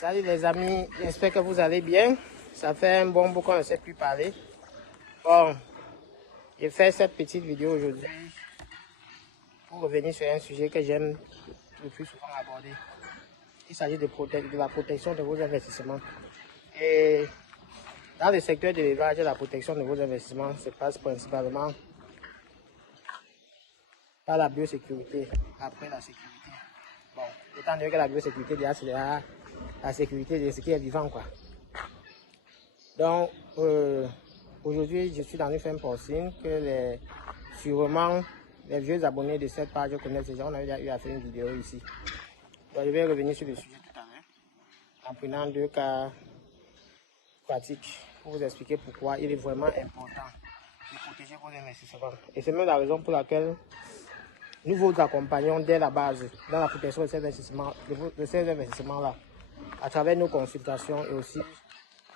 Salut les amis, j'espère que vous allez bien. Ça fait un bon bout qu'on ne sait plus parler. Bon, j'ai fait cette petite vidéo aujourd'hui pour revenir sur un sujet que j'aime le plus souvent aborder. Il s'agit de la protection de vos investissements. Et dans le secteur de l'élevage, la protection de vos investissements se passe principalement par la biosécurité, après la sécurité. Bon, étant donné que la biosécurité, déjà, c'est la sécurité de ce qui est vivant, quoi. Donc, aujourd'hui, je suis dans une ferme porcine que sûrement les vieux abonnés de cette page connaissent déjà. On a déjà eu à faire une vidéo ici. Donc, je vais revenir sur le sujet tout à l'heure en prenant deux cas pratiques pour vous expliquer pourquoi il est vraiment important de protéger vos investissements. Et c'est même la raison pour laquelle nous vous accompagnons dès la base dans la protection de ces investissements-là, à travers nos consultations et aussi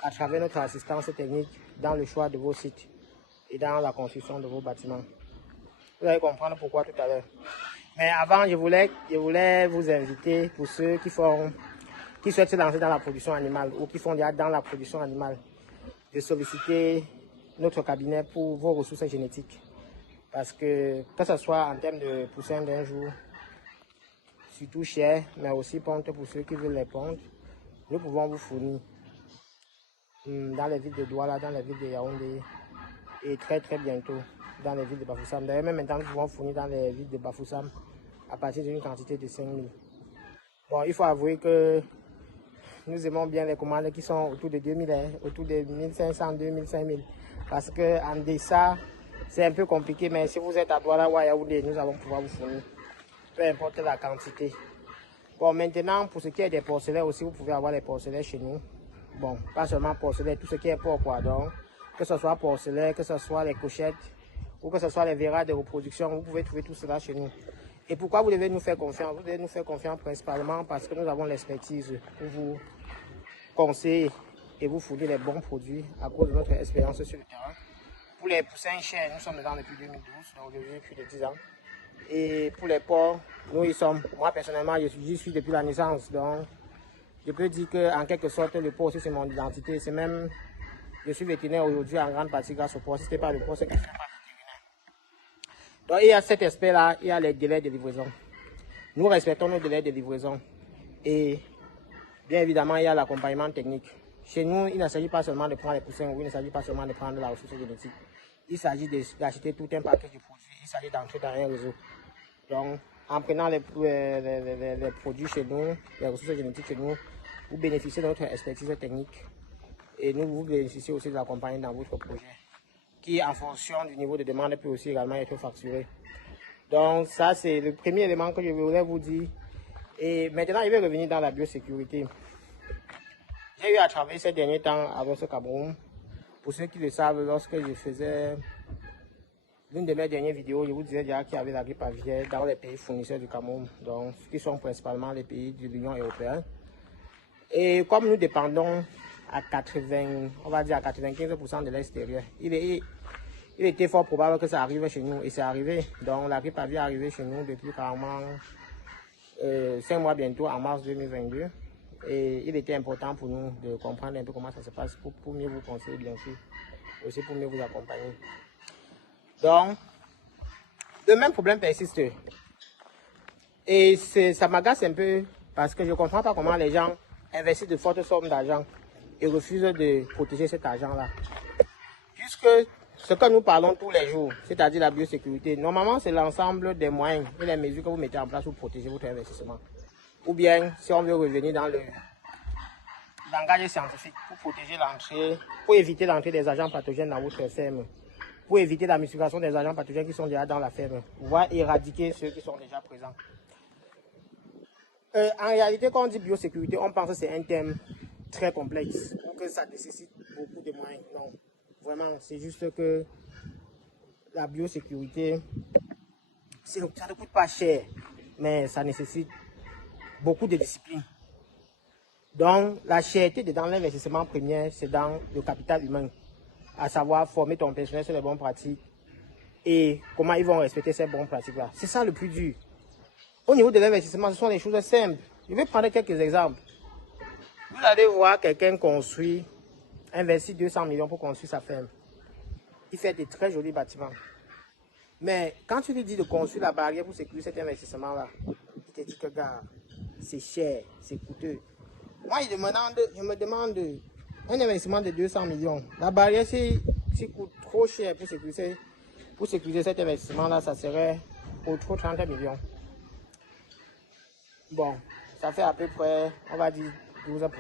à travers notre assistance technique dans le choix de vos sites et dans la construction de vos bâtiments. Vous allez comprendre pourquoi tout à l'heure. Mais avant, je voulais vous inviter, pour ceux qui souhaitent se lancer dans la production animale ou qui font déjà dans la production animale, de solliciter notre cabinet pour vos ressources génétiques. Parce que ce soit en termes de poussins d'un jour, surtout cher, mais aussi ponte pour ceux qui veulent les pontes, nous pouvons vous fournir dans les villes de Douala, dans les villes de Yaoundé et très bientôt dans les villes de Bafoussam. D'ailleurs, même maintenant, nous pouvons fournir dans les villes de Bafoussam à partir d'une quantité de 5000. Bon, il faut avouer que nous aimons bien les commandes qui sont autour de 2000, autour de 1500, 2000, 5000. Parce qu'en deçà, c'est un peu compliqué, mais si vous êtes à Douala ou à Yaoundé, nous allons pouvoir vous fournir, peu importe la quantité. Bon, maintenant, pour ce qui est des porcelets aussi, vous pouvez avoir les porcelets chez nous. Bon, pas seulement porcelet, tout ce qui est porc, quoi. Donc, que ce soit porcelet, que ce soit les cochettes, ou que ce soit les verras de reproduction, vous pouvez trouver tout cela chez nous. Et pourquoi vous devez nous faire confiance? Vous devez nous faire confiance principalement parce que nous avons l'expertise pour vous conseiller et vous fournir les bons produits à cause de notre expérience sur le terrain. Pour les poussins chers, nous sommes dedans depuis 2012, donc depuis plus de 10 ans. Et pour les porcs, nous y sommes. Moi personnellement, j'y suis depuis la naissance, donc je peux dire qu'en quelque sorte, le porc aussi c'est mon identité. C'est même, je suis vétérinaire aujourd'hui en grande partie grâce au porc. Si ce n'est pas le porc, c'est que je ne suis pas vétérinaire. Donc il y a cet aspect-là, il y a les délais de livraison. Nous respectons nos délais de livraison. Et bien évidemment, il y a l'accompagnement technique. Chez nous, il ne s'agit pas seulement de prendre les poussins, ou il ne s'agit pas seulement de prendre la ressource génétique. Il s'agit d'acheter tout un paquet de produits. Il s'agit d'entrer dans un réseau. Donc, en prenant les produits chez nous, les ressources génétiques chez nous, vous bénéficiez de notre expertise technique et nous vous bénéficiez aussi de l'accompagnement dans votre projet qui, en fonction du niveau de demande, peut aussi également être facturé. Donc, ça, c'est le premier élément que je voulais vous dire. Et maintenant, je vais revenir dans la biosécurité. J'ai eu à travailler ces derniers temps avec ce Cameroun. Pour ceux qui le savent, lorsque je faisais l'une de mes dernières vidéos, je vous disais déjà qu'il y avait la grippe aviaire dans les pays fournisseurs du Cameroun, donc qui sont principalement les pays de l'Union européenne. Et comme nous dépendons à 95% de l'extérieur, il était fort probable que ça arrive chez nous et c'est arrivé. Donc la grippe aviaire est arrivée chez nous depuis carrément 5 mois bientôt, en mars 2022. Et il était important pour nous de comprendre un peu comment ça se passe pour mieux vous conseiller, bien sûr, aussi pour mieux vous accompagner. Donc, le même problème persiste. Et ça m'agace un peu parce que je ne comprends pas comment les gens investissent de fortes sommes d'argent et refusent de protéger cet argent-là. Puisque ce que nous parlons tous les jours, c'est-à-dire la biosécurité, normalement c'est l'ensemble des moyens et les mesures que vous mettez en place pour protéger votre investissement. Ou bien, si on veut revenir dans le langage scientifique, pour protéger l'entrée, pour éviter l'entrée des agents pathogènes dans votre ferme, pour éviter la multiplication des agents pathogènes qui sont déjà dans la ferme, voire éradiquer ceux qui sont déjà présents. En réalité, quand on dit biosécurité, on pense que c'est un thème très complexe, ou que ça nécessite beaucoup de moyens. Non, vraiment, c'est juste que la biosécurité, ça ne coûte pas cher, mais ça nécessite beaucoup de discipline. Donc, la cherté dans l'investissement premier, c'est dans le capital humain, à savoir former ton personnel sur les bonnes pratiques et comment ils vont respecter ces bonnes pratiques-là. C'est ça le plus dur. Au niveau de l'investissement, ce sont des choses simples. Je vais prendre quelques exemples. Vous allez voir quelqu'un construire, investir 200 millions pour construire sa ferme. Il fait de très jolis bâtiments. Mais quand tu lui dis de construire la barrière pour sécuriser cet investissement-là, il te dit que, gars, c'est cher, c'est coûteux. Moi, je me demande un investissement de 200 millions. La barrière, si coûte trop cher pour sécuriser cet investissement-là, ça serait autour de 30 millions. Bon, ça fait à peu près, on va dire, 12%.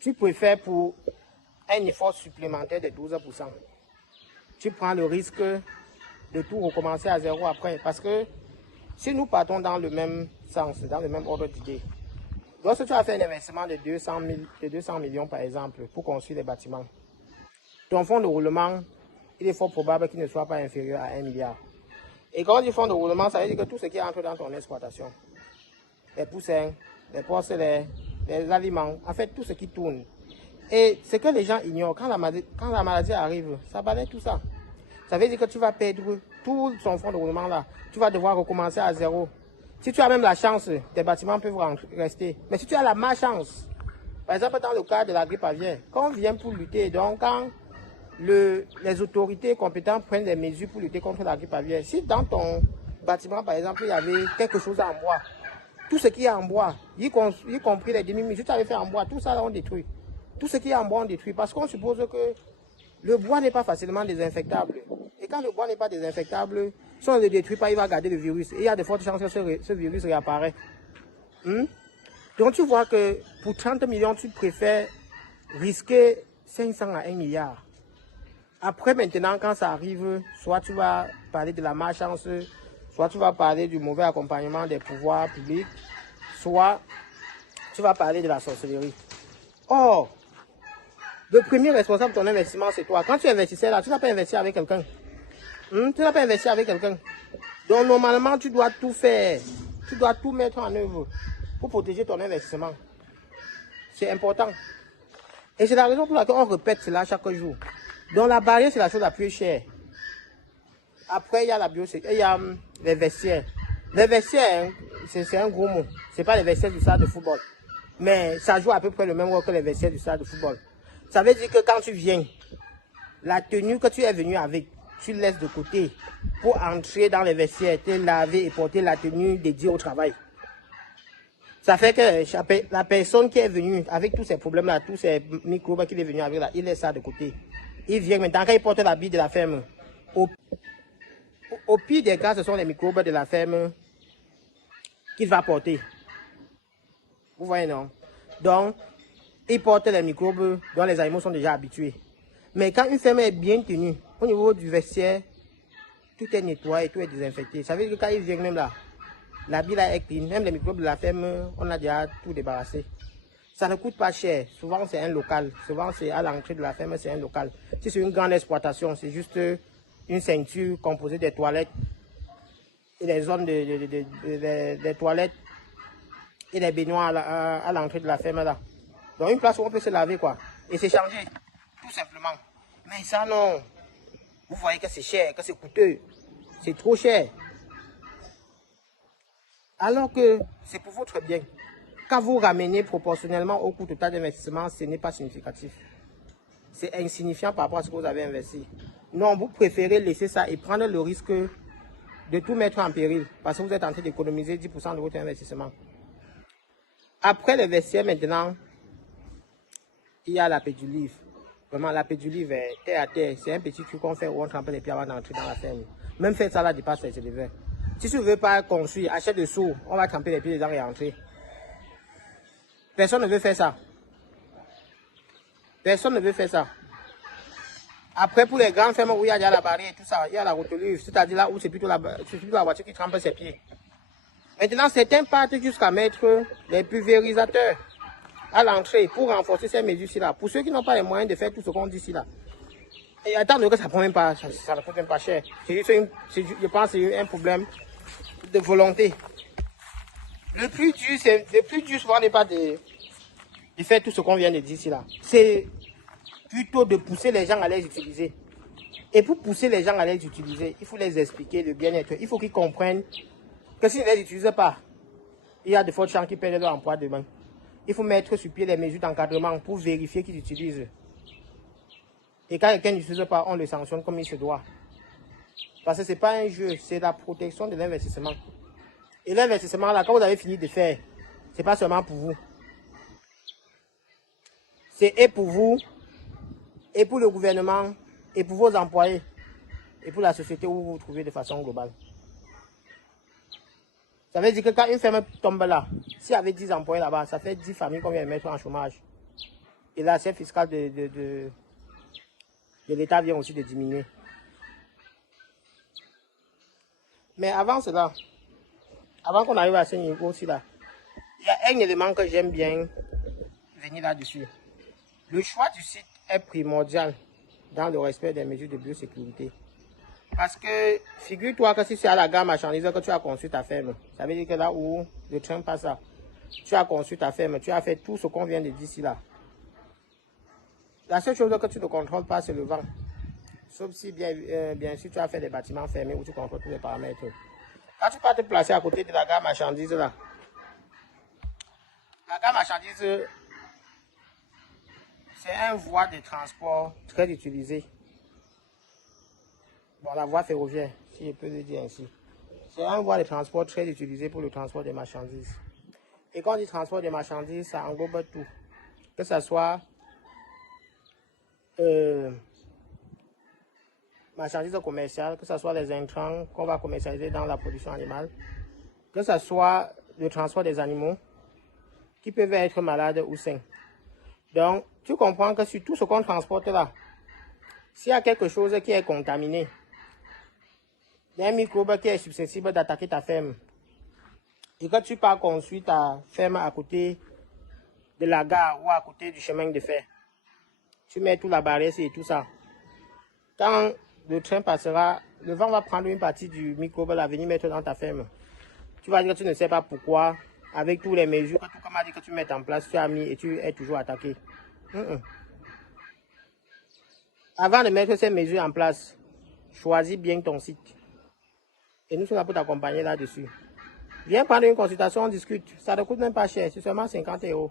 Tu préfères pour un effort supplémentaire de 12%. Tu prends le risque de tout recommencer à zéro après. Parce que si nous partons dans le même sens, dans le même ordre d'idée, lorsque tu as fait un investissement de 200 millions par exemple pour construire des bâtiments, ton fonds de roulement, il est fort probable qu'il ne soit pas inférieur à 1 milliard. Et quand on dit fonds de roulement, ça veut dire que tout ce qui entre dans ton exploitation, les poussins, les porcelains, les aliments, en fait tout ce qui tourne. Et ce que les gens ignorent, quand la maladie arrive, ça balaye tout ça. Ça veut dire que tu vas perdre tout son fonds de roulement là. Tu vas devoir recommencer à zéro. Si tu as même la chance, tes bâtiments peuvent rester. Mais si tu as la malchance, par exemple dans le cas de la grippe aviaire, quand on vient pour lutter, donc quand les autorités compétentes prennent des mesures pour lutter contre la grippe aviaire, si dans ton bâtiment par exemple il y avait quelque chose en bois, tout ce qui est en bois, y compris les demi-mesures, si tu avais fait en bois, tout ça là on détruit. Tout ce qui est en bois on détruit parce qu'on suppose que le bois n'est pas facilement désinfectable. Et quand le bois n'est pas désinfectable, si on ne le détruit pas, il va garder le virus. Et il y a de fortes chances que ce virus réapparaît. Donc tu vois que pour 30 millions, tu préfères risquer 500 à 1 milliard. Après maintenant, quand ça arrive, soit tu vas parler de la malchance, soit tu vas parler du mauvais accompagnement des pouvoirs publics, soit tu vas parler de la sorcellerie. Or, le premier responsable de ton investissement, c'est toi. Quand tu investissais là, tu n'as pas investi avec quelqu'un. Tu n'as pas investi avec quelqu'un. Donc, normalement, tu dois tout faire. Tu dois tout mettre en œuvre pour protéger ton investissement. C'est important. Et c'est la raison pour laquelle on répète cela chaque jour. Donc, la barrière, c'est la chose la plus chère. Après, il y a la biosécurité, il y a les vestiaires. Les vestiaires, c'est un gros mot. Ce n'est pas les vestiaires du stade de football. Mais ça joue à peu près le même rôle que les vestiaires du stade de football. Ça veut dire que quand tu viens, la tenue que tu es venu avec, tu laisses de côté pour entrer dans les vestiaires, te laver et porter la tenue dédiée au travail. Ça fait que la personne qui est venue avec tous ces problèmes-là, tous ces microbes qu'il est venu avec là, il laisse ça de côté. Il vient maintenant, quand il porte l'habit de la ferme, au pire des cas, ce sont les microbes de la ferme qu'il va porter. Vous voyez, non? Donc, il porte les microbes dont les animaux sont déjà habitués. Mais quand une ferme est bien tenue, au niveau du vestiaire, tout est nettoyé, tout est désinfecté. Ça veut dire que quand il vient même là, l'habit là est clean, même les microbes de la ferme, on a déjà tout débarrassé. Ça ne coûte pas cher. Souvent, c'est un local. Souvent, c'est à l'entrée de la ferme, c'est un local. Si c'est une grande exploitation, c'est juste une ceinture composée des toilettes et des zones des toilettes et des baignoires à l'entrée de la ferme là. Donc une place où on peut se laver quoi. Et s'échanger, tout simplement. Mais ça non. Vous voyez que c'est cher, que c'est coûteux. C'est trop cher. Alors que c'est pour votre bien. Quand vous ramenez proportionnellement au coût total d'investissement, ce n'est pas significatif. C'est insignifiant par rapport à ce que vous avez investi. Non, vous préférez laisser ça et prendre le risque de tout mettre en péril parce que vous êtes en train d'économiser 10% de votre investissement. Après les vestiaires maintenant, il y a la pédulive. Vraiment, la pédulive est terre à terre. C'est un petit truc qu'on fait où on trempe les pieds avant d'entrer dans la ferme. Même faire ça là dépasse les éleveurs. Si tu ne veux pas construire, achète des seaux, on va tremper les pieds dedans et entrer. Personne ne veut faire ça. Personne ne veut faire ça. Après, pour les grandes fermes où il y a la barrière et tout ça, il y a la rotulive, c'est-à-dire là où c'est plutôt la voiture qui trempe ses pieds. Maintenant, certains partent jusqu'à mettre les pulvérisateurs à l'entrée pour renforcer ces mesures-ci là. Pour ceux qui n'ont pas les moyens de faire tout ce qu'on dit ici là. Et attendre que ça prend même pas, ça ne coûte même pas cher. Je pense que c'est un problème de volonté. Le plus dur souvent n'est pas de faire tout ce qu'on vient de dire ici là. C'est plutôt de pousser les gens à les utiliser. Et pour pousser les gens à les utiliser, il faut les expliquer le bien-être. Il faut qu'ils comprennent que s'ils ne les utilisent pas, il y a de fortes chances qu'ils perdent leur emploi demain. il faut mettre sur pied les mesures d'encadrement pour vérifier qu'ils utilisent. Et quand quelqu'un n'utilise pas, on le sanctionne comme il se doit. Parce que ce n'est pas un jeu, c'est la protection de l'investissement. Et l'investissement, là, quand vous avez fini de faire, ce n'est pas seulement pour vous. C'est et pour vous, et pour le gouvernement, et pour vos employés, et pour la société où vous vous trouvez de façon globale. Ça veut dire que quand une ferme tombe là, s'il y avait 10 employés là-bas, ça fait 10 familles qu'on vient de mettre en chômage. Et l'assiette fiscale de l'État vient aussi de diminuer. Mais avant cela, avant qu'on arrive à ce niveau-ci là, il y a un élément que j'aime bien venir là-dessus. Le choix du site est primordial dans le respect des mesures de biosécurité. Parce que, figure-toi que si c'est à la gare marchandise que tu as conçu ta ferme, ça veut dire que là où le train passe là, tu as conçu ta ferme, tu as fait tout ce qu'on vient de dire ici là. La seule chose que tu ne contrôles pas, c'est le vent. Sauf si, bien sûr, tu as fait des bâtiments fermés où tu contrôles tous les paramètres. Quand tu vas te placer à côté de la gare marchandise là, la gare marchandise, c'est un voie de transport très utilisé. Bon, la voie ferroviaire, si je peux le dire ainsi. C'est un voie de transport très utilisé pour le transport des marchandises. Et quand on dit transport des marchandises, ça englobe tout. Que ce soit marchandises commerciales, que ce soit les intrants qu'on va commercialiser dans la production animale, que ce soit le transport des animaux qui peuvent être malades ou sains. Donc, tu comprends que sur tout ce qu'on transporte là, s'il y a quelque chose qui est contaminé, un microbe qui est susceptible d'attaquer ta ferme, et que tu pars construire ta ferme à côté de la gare ou à côté du chemin de fer, tu mets tout la barrière et tout ça. Quand le train passera, le vent va prendre une partie du microbe à venir mettre dans ta ferme. Tu vas dire que tu ne sais pas pourquoi, avec toutes les mesures que tout comme a dit que tu mets en place, tu as mis et tu es toujours attaqué. Avant de mettre ces mesures en place, choisis bien ton site. Et nous sommes là pour t'accompagner là-dessus. Viens prendre une consultation, on discute. Ça ne coûte même pas cher, c'est seulement 50 €.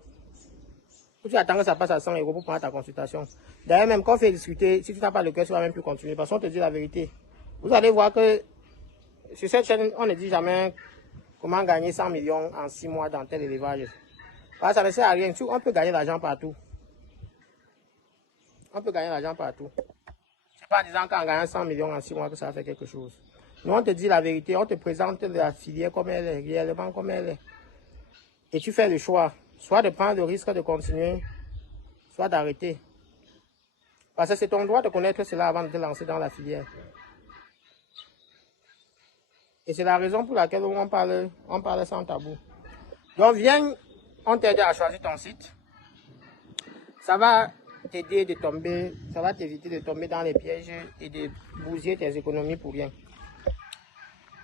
Tu attends que ça passe à 100 € pour prendre ta consultation. D'ailleurs, même quand on fait discuter, si tu n'as pas le cœur, tu ne vas même plus continuer. Parce qu'on te dit la vérité. Vous allez voir que sur cette chaîne, on ne dit jamais comment gagner 100 millions en 6 mois dans tel élevage. Parce que ça ne sert à rien. On peut gagner l'argent partout. On peut gagner l'argent partout. Ce n'est pas en disant qu'en gagnant 100 millions en 6 mois que ça va faire quelque chose. Nous, on te dit la vérité, on te présente la filière comme elle est, réellement comme elle est. Et tu fais le choix, soit de prendre le risque de continuer, soit d'arrêter. Parce que c'est ton droit de connaître cela avant de te lancer dans la filière. Et c'est la raison pour laquelle on parle sans tabou. Donc viens, on t'aide à choisir ton site. Ça va t'aider de tomber, ça va t'éviter de tomber dans les pièges et de bousiller tes économies pour rien.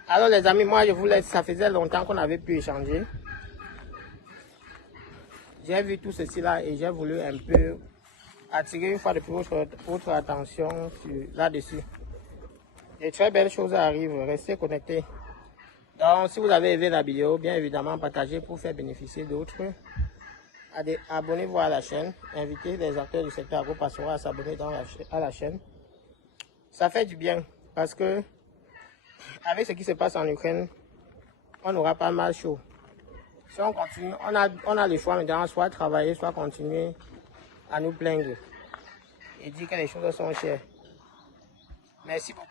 Alors les amis, moi je vous laisse, ça faisait longtemps qu'on avait pu échanger. J'ai vu tout ceci là et j'ai voulu un peu attirer une fois de plus votre attention là-dessus. De très belles choses arrivent, restez connectés. Donc si vous avez aimé la vidéo, bien évidemment partagez pour faire bénéficier d'autres. Abonnez-vous à la chaîne, invitez les acteurs du secteur agro-pastoral à s'abonner à la chaîne. Ça fait du bien parce que avec ce qui se passe en Ukraine, on n'aura pas mal chaud. Si on continue, on a le choix maintenant, soit travailler, soit continuer à nous plaindre et dire que les choses sont chères. Merci beaucoup.